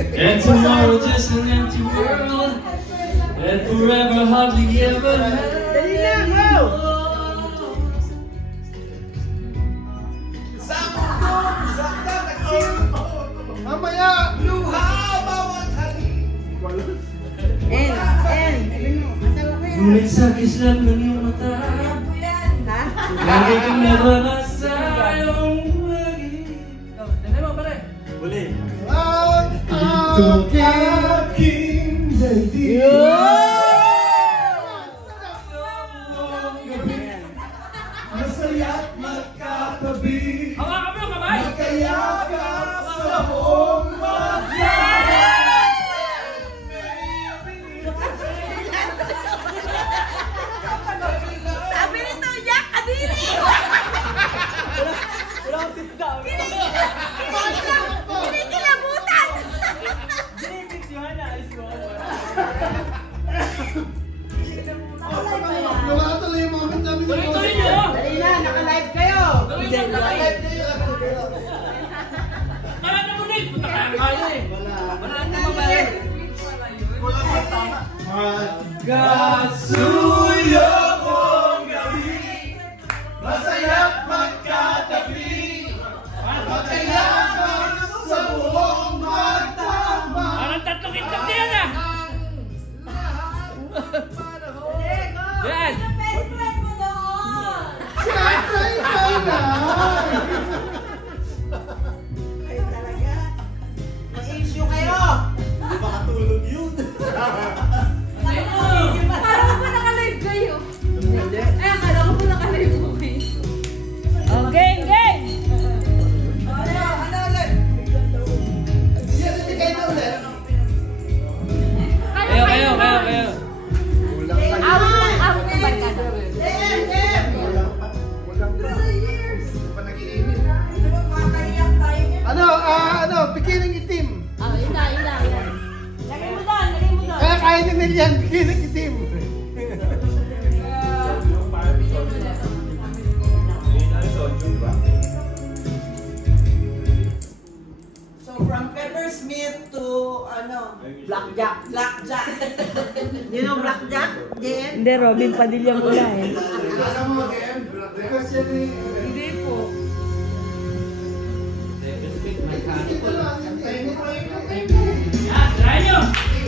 And tomorrow just an empty world. And forever hardly ever had. Mamaya! Luha! Bawat hali! Ngunit sa kislap ng iyong mata, lagi kang nararasa iyong magiging. Dali mo pare! Uli! Ito aking daigdig. Masaya't magkatabi. Hawakan mo yung kamay! Magkayakap sa buong maglaban. Sabi nito, yak! Adili! Wala akong sinasabi. Kinikilabutan! Ginibig si Hana. Alis mo. Nakatuloy yung moment namin. Tuloy-tuloy nyo! Dali na, naka-live kayo! Naka-live kayo. Kaya na ulit! Punta ka na kayo eh! Wala na mabalit! Wala pa tama. Magkasuyo kong gabi, masaya't magkatabi, magkayakap sa buong magtama. Parang tatlong itlog na yan ah! Yan! Best friend mo doon! Siyempre, ikaw na! Kayo talaga. Mag-issue kayo! Hindi makatulog yun. Parang ba naka-live kayo? Ay, akala ko po naka-live mo kayo. Oh, game! Ano ulit? Yan, hindi kayo na ulit. Kayo! Awit na barkada. Game! Walang pa nag-iinit. Makakahiyak tayo niya. Ano, bikining itim. Ah, yun na. Lagay mo doon! Kaya kaya ni Nelian, bikining itim. So from Peppersmith to Blackjack. You know Blackjack? JM? Hindi, Robin Padilla mula eh. Alam mo, again, because yan eh. Hindi po. Yan! Try nyo!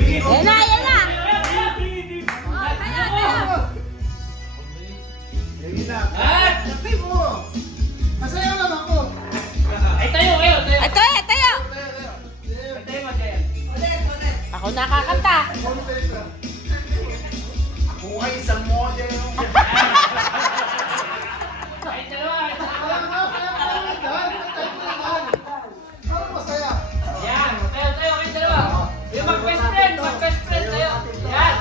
Yan na! At! Sabi mo! Masaya lang ako! Ay tayo! Tayo! Tayo mo, tayo! Ako nakakanta. Ako ay isang model. Ay dalawa! Ano masaya? Yan! Tayo kayo dalawa! Yung mag-best friend tayo! Yan!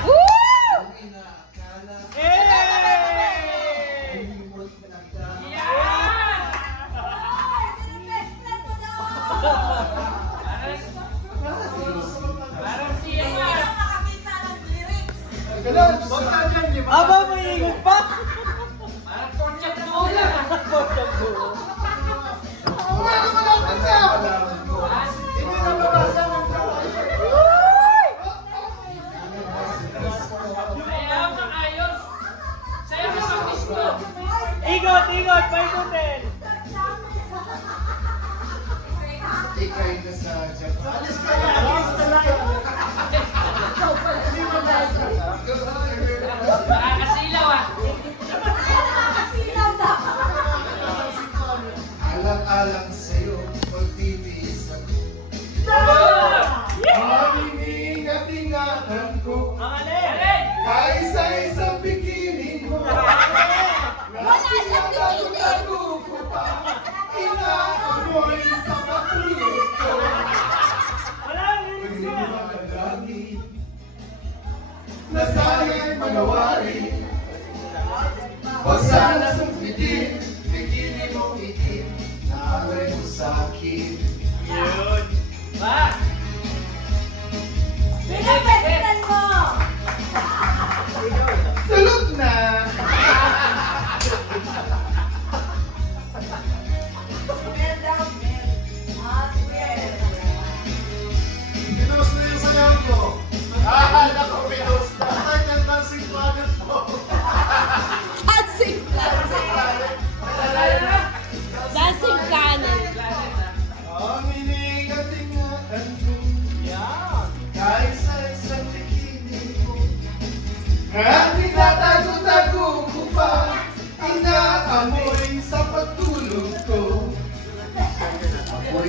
Parang siya nga! Makakita ng lyrics. Ganun! Huwag ka dyan, di ba? Aba, may ingot pa. Parang portrait na ulam! Wala ka lang kanya! Hindi na mabasa ng Ayaw na ayos! Sa'yo na pag-is mo! Ingot, paikutin. Ikay na sa Japan. Alis ka na! Alis ka na! Hindi mo basa. Makakasilaw ah! Alang-alang sa'yo, magtitiis ako. Marinig at ingatan ko. Ang alin? Kaisa-isang bikini mo. Wala siyang bikini. Tago ko pa. Inaamoy sa katulog ko. Wala, lyrics Hindi yan. madami na sana'y manawari. Huwag sana sumpitin, bikini mo itim, naalay mo sa'kin. Yun! Ba! Pinapesitan mo! Tulog na!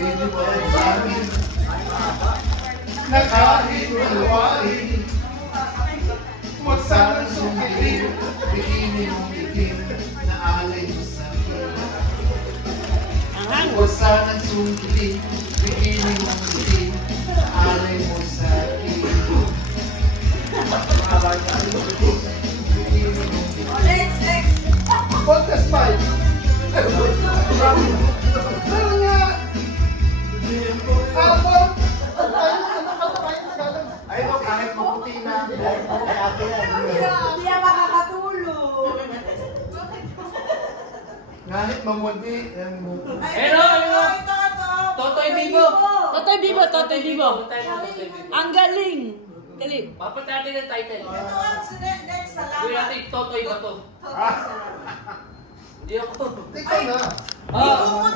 Pwede mo yan sa amin. Na kahit maluwain, huwag sanang sumilin, bikini mong itim na alay mo sa akin. Huwag sanang sumilin, bikini mong itim na alay mo sa akin. Next. Podcast 5. Meron nga. Kapag. Ayun o, kahit maputi na. Ay, ate yan. Hindi yan makakatulog. Kahit mamuti. Yan mo. Hello. Ito. Totoy Bibo. Totoy Bibo, Totoy Bibo. Ang galing. Galing. Papat natin ang title. Ito ang next. Salamat. Gawin natin Totoy ba to? Hindi ako. Ikaw na. Ah.